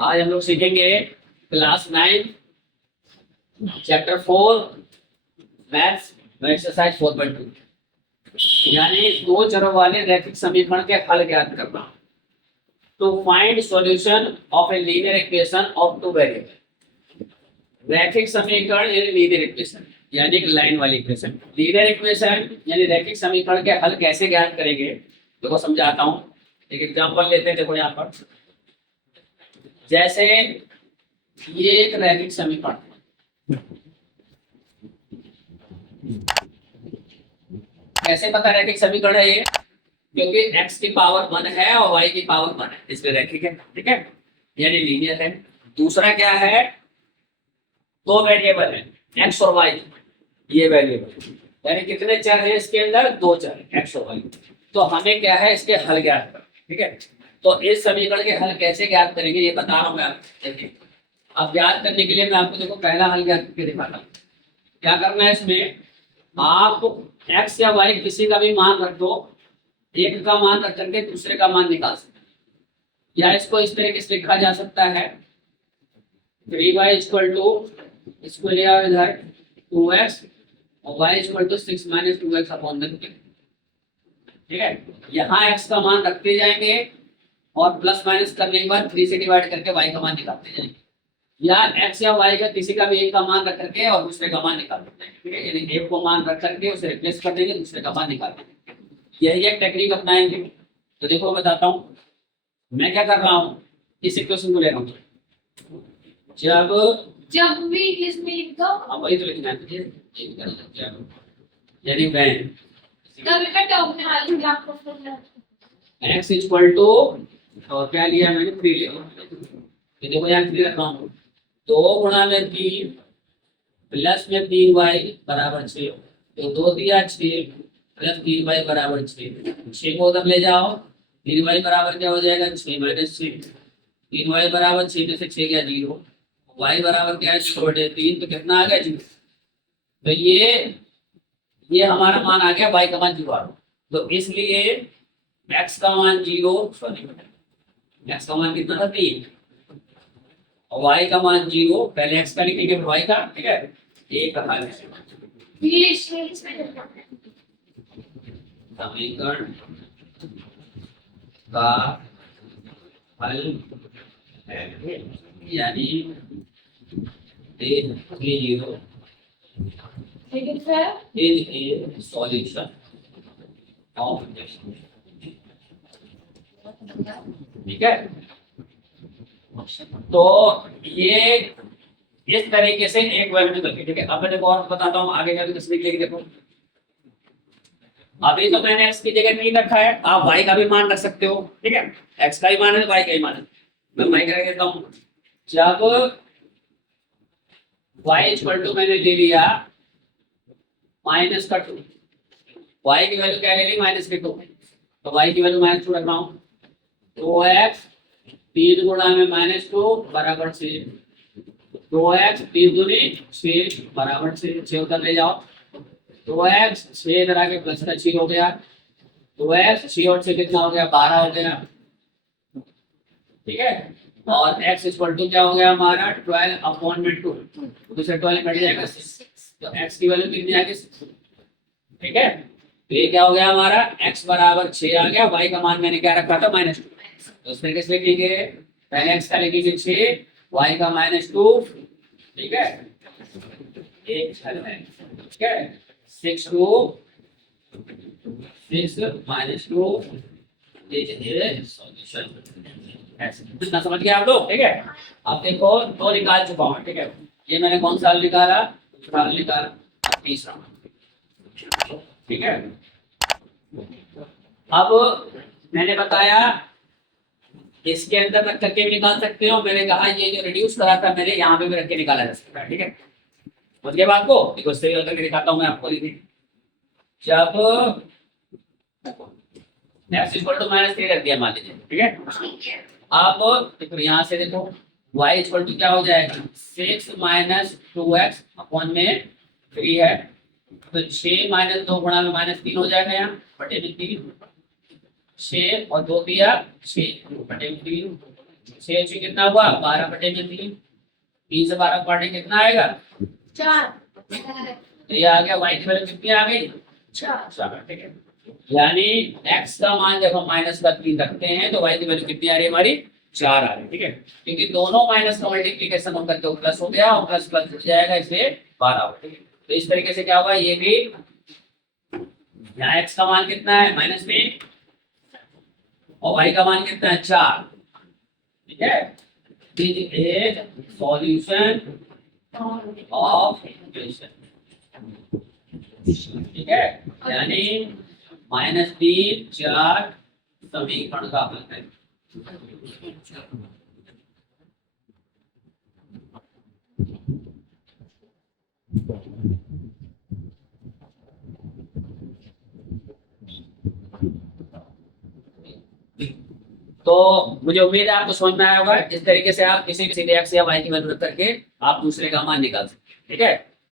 आज हम लोग सीखेंगे क्लास 9 चैप्टर 4 मैथ्स एक्सरसाइज 4.2 यानी दो चरों वाले रैखिक समीकरण के हल ज्ञात करना। To find solution of a linear equation of two variable. रैखिक समीकरण यानी लीनियर इक्वेशन यानी एक लाइन वाली इक्वेशन। लीनियर इक्वेशन यानी रैखिक समीकरण के हल कैसे ज्ञात करेंगे देखो समझाता हूँ। एक एग्जांपल लेते हैं। देखो यहाँ पर जैसे ये एक रैखिक समीकरण, कैसे पता रैखिक समीकरण है ये? क्योंकि x की पावर 1 है और y की पावर 1 है, इसलिए रैखिक है। ठीक है, यानी लीनियर है। दूसरा क्या है, दो वेरिएबल है x और y। ये वेरिएबल यानी कितने चर है इसके अंदर? दो चर x और y। तो हमें क्या है, इसके हल ज्ञात करना। ठीक है, तो इस समीकरण के हल कैसे ज्ञात करेंगे ये बता रहा हूं मैं आपको। देखिए, अब ज्ञात करने के लिए मैं आपको देखो पहला हल ज्ञात करके दिखाता हूँ। क्या करना है इसमें, आप x या y किसी का भी मान रख दो, एक का मान रख करके दूसरे का मान निकाल सकते। या इसको इस तरीके से लिखा जा सकता है 3y इक्वल टू, इसको लिया इधर 2x और y equal to 6 minus 2x upon में। ठीक है, यहाँ x का मान रखते जाएंगे और प्लस माइनस करने के बाद 3 से डिवाइड करके y का मान निकालते जाएंगे। या x या y का किसी का भी एक का मान रख करके और दूसरे का मान निकाल देते हैं। ठीक है, यानी एक को मान रख करके उसे रिप्लेस कर देंगे, दूसरे का मान निकाल देंगे। यही एक टेक्निक अपनाएंगे। तो देखो बताता हूँ मैं क्या कर रहा हूँ। इस इक्वेशन को ले रहा हूँ, जब भी इंग्लिश में लिख दो। हाँ वही तो लिखना है। यानी वैन x इक्वल टू, और क्या लिया मैंने, 3 लिया। ये देखो यहाँ 3 रखा हूँ। 2 गुणा में 3 प्लस में 3y बराबर 6। तो 2 दिया 6 प्लस 3y बराबर 6। 6 को उधर ले जाओ, 3y बराबर क्या हो जाएगा, 6 माइनस 6। 3y बराबर 6 में से 6 गया 0। y बराबर क्या है, 6/3। तो कितना आ गया 0। तो ये हमारा मान आ गया, y का मान 0 आ गया। तो इसलिए x का मान 0, सॉरी x का मान कितना था 3 और y का मान 0। पहले x का लिखेंगे फिर y का। ठीक है, एक का हल है समीकरण का हल है, यानी 0 is a solution of this। ठीक है, तो ये इस तरीके से एक वैल्यू करके। ठीक है, अब मैं देखो और बताता हूँ आगे जाकर किस लिखेंगे। देखो अभी तो मैंने x की जगह नहीं रखा है, आप y का भी मान रख सकते हो। ठीक है, x का भी मान है y का भी मान है। मैं y का देता हूँ। जब y इक्वल टू मैंने ले लिया माइनस का 2, y की वैल्यू क्या ले ली, माइनस के 2। तो y की वैल्यू -2 रख रहा हूँ। 2x 3 गुणा में -2 बराबर 6। 2x 3 दूनी 6 बराबर 6 उधर ले जाओ। 2x 6 इधर आके प्लस का 6 हो गया। 2x 6 और 6 कितना हो गया, 12 हो गया। ठीक है, और x इक्वल टू क्या हो गया हमारा, 12 अपॉन में 2। दूसरे 12 कट जाएगा 6। तो x की वैल्यू कितनी आ गई 6। ठीक है, तो ये क्या हो गया हमारा, x बराबर 6 आ गया। y का मान मैंने क्या रखा था, -2। तो उस तरीके से लिखेंगे, पहले x का लिखेंगे 6, y का -2। ठीक है, एक हल है। ठीक है, 6 माइनस 2 सॉल्यूशन। कितना समझ गए आप लोग? ठीक है, आप देखो 2 निकाल चुका हूँ। ठीक है, ये मैंने कौन सा हल निकाला, दूसरा हल निकाला, तीसरा। ठीक है, अब मैंने बताया इसके अंदर रख करके भी निकाल सकते हो। मैंने कहा ये जो रिड्यूस करा था मैंने, यहाँ पे भी रख के निकाला जा सकता है। ठीक है, समझ गए बात को? देखो इससे करके दिखाता हूँ मैं आपको। जब x इक्वल टू -3 रख दिया मान लीजिए। ठीक है, आप देखो यहाँ से देखो y इक्वल टू क्या हो जाएगा, 6 माइनस 2x अपॉन में 3 है। तो 6 माइनस 2 गुणा में -3 हो जाएगा, यहाँ बटे में 3। 6 और 2 दिया 6 बटे में 3। CHU कितना हुआ 12/3। 3 से 12 काटें कितना आएगा 4 तो ये आ गया y की वैल्यू कितनी आ गई 4। ठीक है यानी x का मान जब हम -3 रखते हैं तो y की वैल्यू कितनी आ रही है हमारी 4 आ रही है। ठीक है क्योंकि दोनों माइनस का मल्टीप्लीकेशन होकर के प्लस हो गया और प्लस प्लस जुड़ जाएगा इसलिए 12 हो। ठीक है तो इस तरीके से क्या हुआ ये भी यहाँ x का मान कितना है -3 और y का मान कितना है 4। ठीक है this is solution of equation. ठीक है यानी -3 4 समीकरण का हल है। तो मुझे उम्मीद है आपको समझ में आया होगा इस तरीके से आप किसी भी x या y की वैल्यू रख करके आप दूसरे का मान निकाल सकते हैं। ठीक है